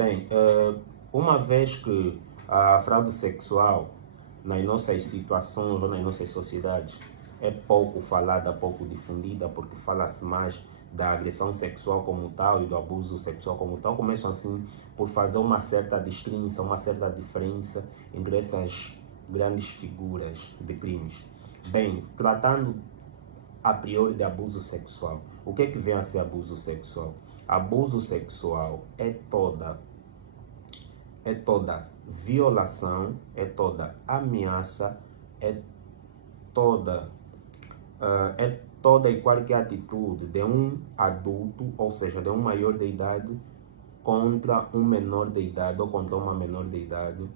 Bem, uma vez que a fraude sexual nas nossas situações ou nas nossas sociedades é pouco falada, pouco difundida, porque fala-se mais da agressão sexual como tal e do abuso sexual como tal, começam assim por fazer uma certa distinção, uma certa diferença entre essas grandes figuras de crimes. Bem, tratando a priori de abuso sexual, o que é que vem a ser abuso sexual? Abuso sexual é toda violação, é toda ameaça, é toda e qualquer atitude de um adulto, ou seja, de um maior de idade, contra um menor de idade ou contra uma menor de idade,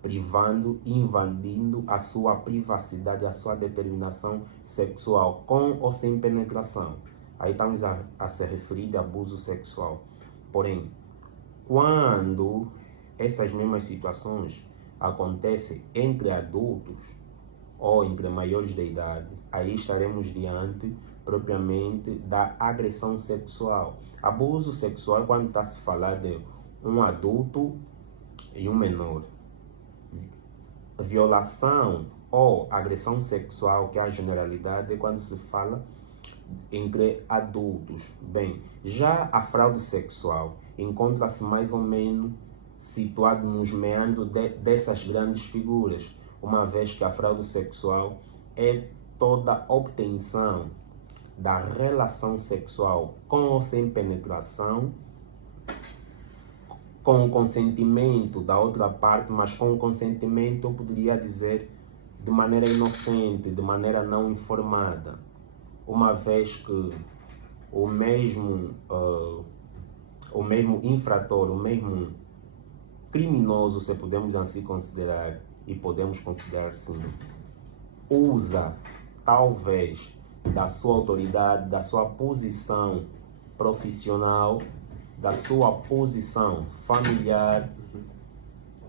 privando, invadindo a sua privacidade, a sua determinação sexual, com ou sem penetração. Aí estamos a se referir de abuso sexual. Porém, quando essas mesmas situações acontecem entre adultos ou entre maiores de idade, aí estaremos diante propriamente da agressão sexual. Abuso sexual é quando está se falar de um adulto e um menor. Violação ou agressão sexual, que é a generalidade, é quando se fala entre adultos. Bem, já a fraude sexual encontra-se mais ou menos situado nos meandros dessas grandes figuras, uma vez que a fraude sexual é toda obtenção da relação sexual com ou sem penetração, com o consentimento da outra parte, mas com o consentimento, eu poderia dizer, de maneira inocente, de maneira não informada, uma vez que o mesmo infrator, o mesmo criminoso, se podemos assim considerar, e podemos considerar sim, usa talvez da sua autoridade, da sua posição profissional, da sua posição familiar,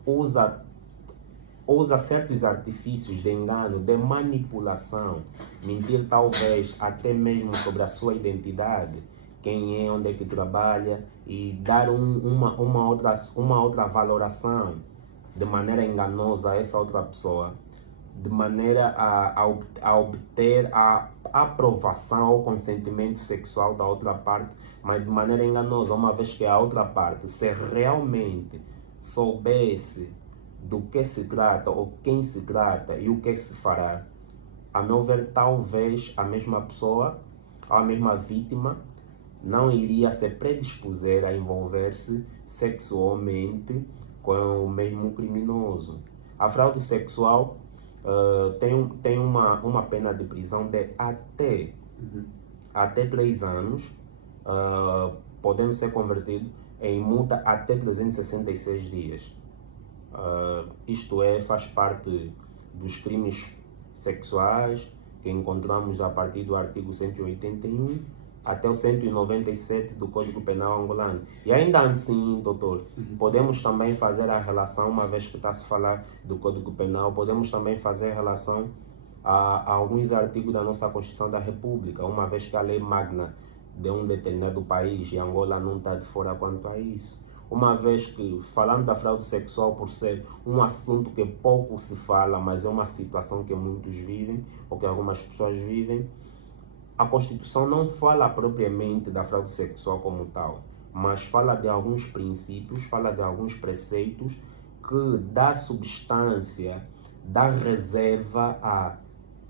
usa certos artifícios de engano, de manipulação, mentir talvez até mesmo sobre a sua identidade, quem é, onde é que trabalha, e dar uma outra valoração de maneira enganosa a essa outra pessoa, de maneira a obter a aprovação ou consentimento sexual da outra parte, mas de maneira enganosa, uma vez que a outra parte, se realmente soubesse do que se trata ou quem se trata e o que se fará, a meu ver, talvez a mesma pessoa, a mesma vítima, não iria se predisposer a envolver-se sexualmente com o mesmo criminoso. A fraude sexual tem uma pena de prisão de até 3 anos, podendo ser convertido em multa até 366 dias. Isto é, faz parte dos crimes sexuais que encontramos a partir do artigo 181 até o 197 do Código Penal angolano. E ainda assim, doutor, podemos também fazer a relação, uma vez que está a se falar do Código Penal, podemos também fazer relação a alguns artigos da nossa Constituição da República, uma vez que a lei magna de um determinado país, e Angola não está de fora quanto a isso. Uma vez que, falando da fraude sexual por ser um assunto que pouco se fala, mas é uma situação que muitos vivem, ou que algumas pessoas vivem, a Constituição não fala propriamente da fraude sexual como tal, mas fala de alguns princípios, fala de alguns preceitos que dá substância, dá reserva à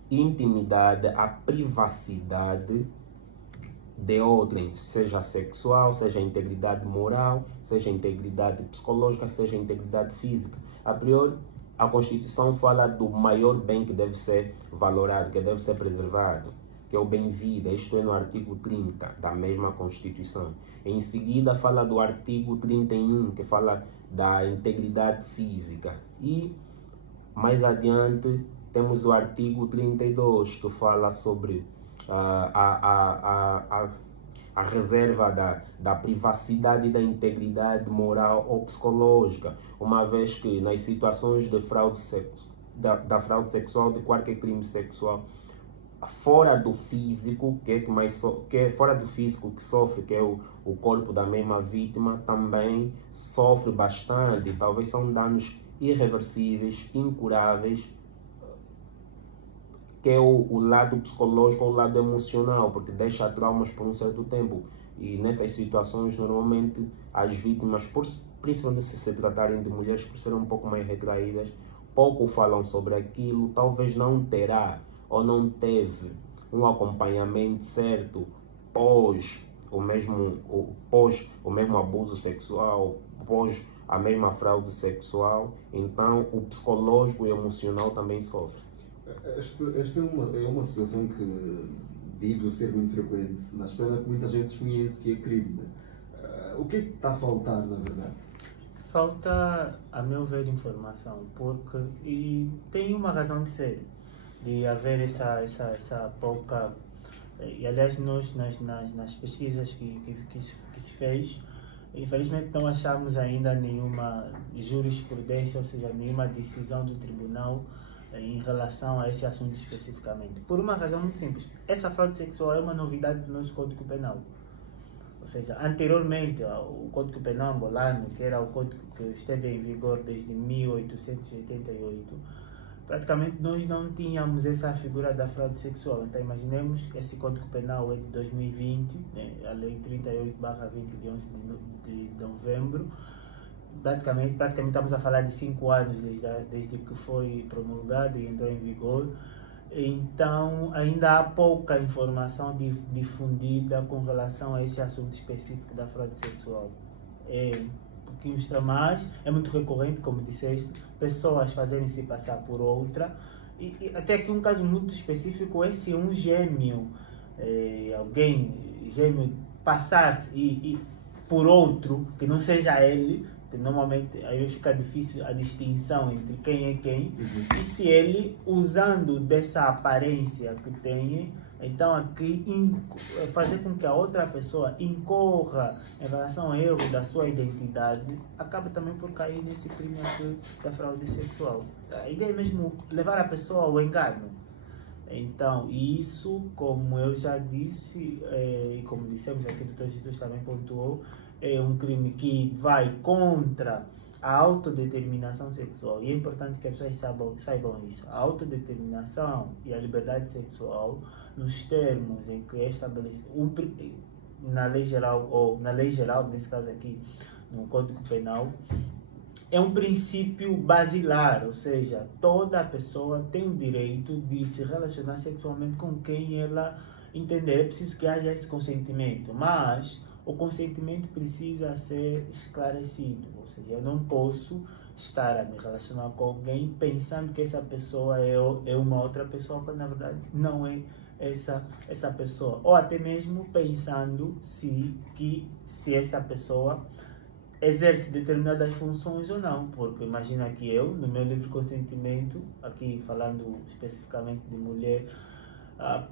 intimidade, à privacidade de outrem, seja sexual, seja integridade moral, seja integridade psicológica, seja integridade física. A priori, a Constituição fala do maior bem que deve ser valorado, que deve ser preservado, que é o bem-vida. Isto é no artigo 30 da mesma Constituição. Em seguida, fala do artigo 31, que fala da integridade física. E, mais adiante, temos o artigo 32, que fala sobre a reserva da privacidade e da integridade moral ou psicológica, uma vez que nas situações de fraude da fraude sexual, de qualquer crime sexual, fora do físico, que é fora do físico que sofre, que é o corpo da mesma vítima, também sofre bastante. Talvez são danos irreversíveis, incuráveis, que é o lado psicológico ou o lado emocional, porque deixa traumas por um certo tempo. E nessas situações, normalmente, as vítimas, principalmente se tratarem de mulheres, por serem um pouco mais retraídas, pouco falam sobre aquilo, talvez não terá ou não teve um acompanhamento certo pós o mesmo abuso sexual, pós a mesma fraude sexual. Então, o psicológico e o emocional também sofre. Esta é uma situação que digo ser muito frequente, mas pela que muita gente desconhece que é crime. O que é que está a faltar, na verdade? Falta, a meu ver, informação, porque e tem uma razão de ser, de haver essa pouca. E aliás, nós nas pesquisas que se fez, infelizmente não achamos ainda nenhuma jurisprudência, ou seja, nenhuma decisão do tribunal em relação a esse assunto especificamente. Por uma razão muito simples. Essa fraude sexual é uma novidade do nosso Código Penal. Ou seja, anteriormente, o Código Penal angolano, que era o código que esteve em vigor desde 1888, praticamente nós não tínhamos essa figura da fraude sexual. Então, imaginemos, esse Código Penal é de 2020, né, a Lei 38/20 de 11 de novembro. Praticamente estamos a falar de 5 anos desde que foi promulgado e entrou em vigor. Então, ainda há pouca informação difundida com relação a esse assunto específico da fraude sexual. É um pouquinho extremais, é muito recorrente, como disseste, pessoas fazerem-se passar por outra. E até aqui um caso muito específico é se um gêmeo, alguém gêmeo, passar-se por outro, que não seja ele, que normalmente aí fica difícil a distinção entre quem é quem, e se ele, usando dessa aparência que tem, então aqui fazer com que a outra pessoa incorra em relação ao erro da sua identidade, acaba também por cair nesse crime aqui da fraude sexual. A ideia é mesmo levar a pessoa ao engano. Então, isso, como eu já disse, e como dissemos aqui, o Dr. Jesus também pontuou, é um crime que vai contra a autodeterminação sexual. E é importante que as pessoas saibam isso. A autodeterminação e a liberdade sexual, nos termos em que é estabelecido na lei geral, ou na lei geral, nesse caso aqui, no Código Penal, é um princípio basilar, ou seja, toda pessoa tem o direito de se relacionar sexualmente com quem ela entender. É preciso que haja esse consentimento, mas o consentimento precisa ser esclarecido, ou seja, eu não posso estar a me relacionar com alguém pensando que essa pessoa é uma outra pessoa, quando na verdade não é essa pessoa, ou até mesmo pensando se essa pessoa exerce determinadas funções ou não, porque imagina que eu, no meu livre consentimento, aqui falando especificamente de mulher,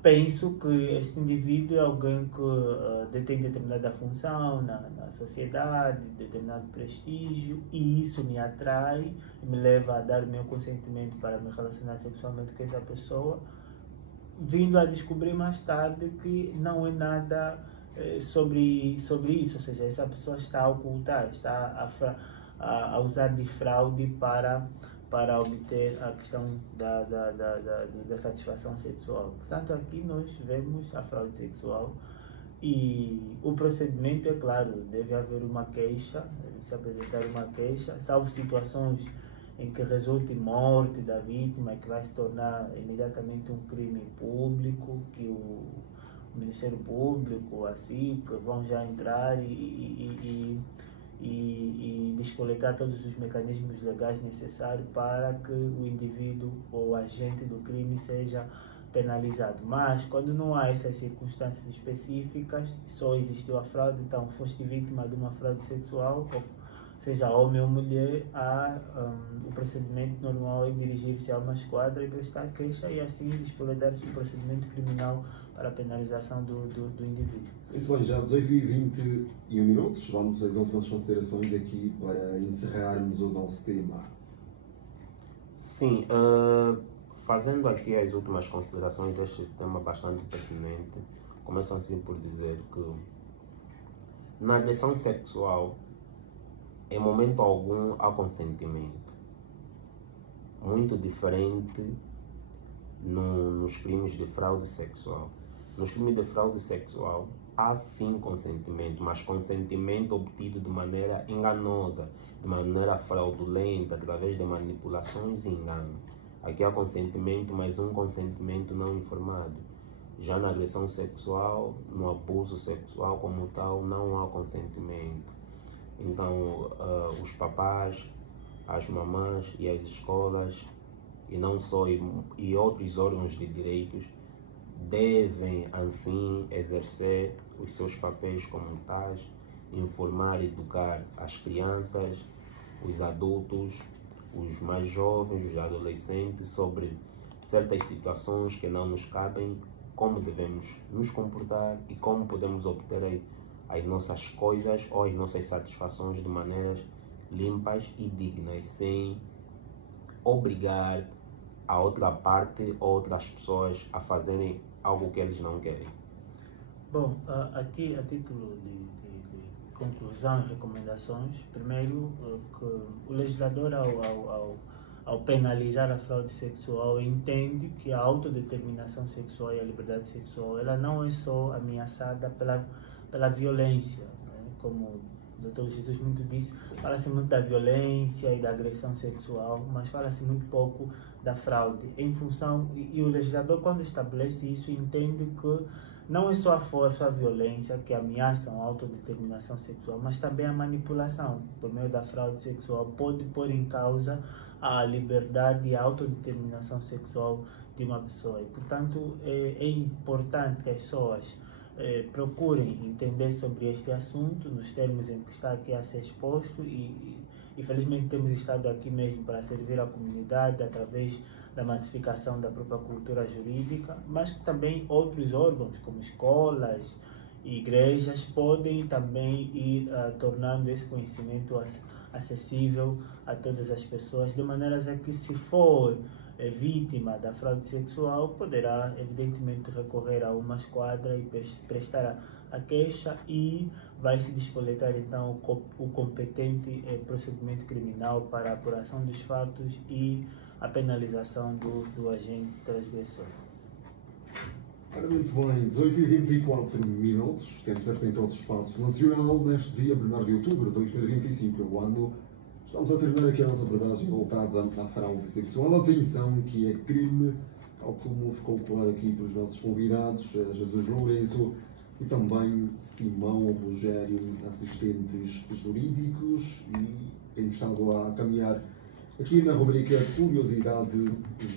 penso que este indivíduo é alguém que detém determinada função na sociedade, determinado prestígio, e isso me atrai, me leva a dar o meu consentimento para me relacionar sexualmente com essa pessoa, vindo a descobrir mais tarde que não é nada sobre isso, ou seja, essa pessoa está a ocultar, está a usar de fraude para obter a questão da satisfação sexual. Portanto, aqui nós vemos a fraude sexual e o procedimento, é claro, deve haver uma queixa, deve se apresentar uma queixa, salvo situações em que resulte morte da vítima, que vai se tornar imediatamente um crime público, que o Ministério Público, assim, que vão já entrar e descolegar todos os mecanismos legais necessários para que o indivíduo ou agente do crime seja penalizado. Mas quando não há essas circunstâncias específicas, só existiu a fraude, então foste vítima de uma fraude sexual, ou seja homem ou mulher, o procedimento normal é dirigir-se a uma esquadra e prestar queixa e assim despoletar-se o procedimento criminal para a penalização do indivíduo. Muito bem, já 18h21 minutos, vamos às últimas considerações aqui para encerrarmos o nosso tema. Sim, Fazendo aqui as últimas considerações deste tema bastante pertinente, começo assim por dizer que na agressão sexual, em momento algum, há consentimento. Muito diferente nos crimes de fraude sexual. Nos crimes de fraude sexual, há sim consentimento, mas consentimento obtido de maneira enganosa, de maneira fraudulenta, através de manipulações e engano. Aqui há consentimento, mas um consentimento não informado. Já na agressão sexual, no abuso sexual como tal, não há consentimento. Então, os papás, as mamãs e as escolas, e não só, e outros órgãos de direitos, devem, assim, exercer os seus papéis como tais, informar e educar as crianças, os adultos, os mais jovens, os adolescentes, sobre certas situações que não nos cabem, como devemos nos comportar e como podemos obter as nossas coisas ou as nossas satisfações de maneiras limpas e dignas, sem obrigar a outra parte, outras pessoas a fazerem algo que eles não querem. Bom, aqui a título de conclusão e recomendações, primeiro que o legislador ao penalizar a fraude sexual entende que a autodeterminação sexual e a liberdade sexual ela não é só ameaçada pela violência, né? Como o Dr. Jesus muito disse, fala-se muito da violência e da agressão sexual, mas fala-se muito pouco da fraude, em função, e o legislador quando estabelece isso entende que não é só a força, a violência que ameaçam a autodeterminação sexual, mas também a manipulação por meio da fraude sexual pode pôr em causa a liberdade e a autodeterminação sexual de uma pessoa. E, portanto, é importante que as pessoas procurem entender sobre este assunto nos termos em que está aqui a ser exposto e felizmente temos estado aqui mesmo para servir a comunidade através da massificação da própria cultura jurídica, mas que também outros órgãos, como escolas e igrejas, podem também ir tornando esse conhecimento acessível a todas as pessoas, de maneira a que, se for vítima da fraude sexual, poderá evidentemente recorrer a uma esquadra e prestar a queixa e vai se despoletar então o competente procedimento criminal para a apuração dos fatos e a penalização do agente transgressor. Ora, muito bem, 18h24, temos certo em todo o espaço nacional, neste dia 1º de outubro de 2025, o ano. Estamos a terminar aqui a nossa abordagem voltada à fraude sexual. Atenção que é crime, tal como ficou claro aqui pelos nossos convidados, Jesus Lourenço e também Simão Rogério, assistentes jurídicos, e temos estado a caminhar aqui na rubrica Curiosidade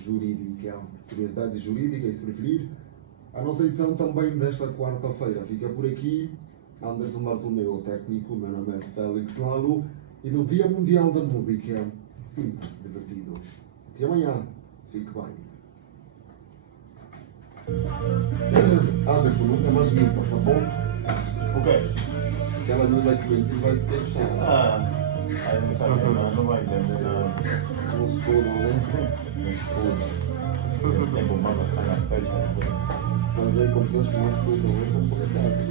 Jurídica. Curiosidade Jurídica, se preferir. A nossa edição também desta quarta-feira fica por aqui. Anderson Bartolomeu, técnico, meu nome é Félix Lalo. E no Dia Mundial da Música, sinta-se divertido. Até amanhã. Fique bem. Anderson, nunca mais vir, por favor. Ok. Aquela miúda que vem vai ter som. Não vai entender. No escuro, né? No escuro. Tem bomba para estar na festa. Mas aí, como Deus que mais cuida, eu vou por acaso.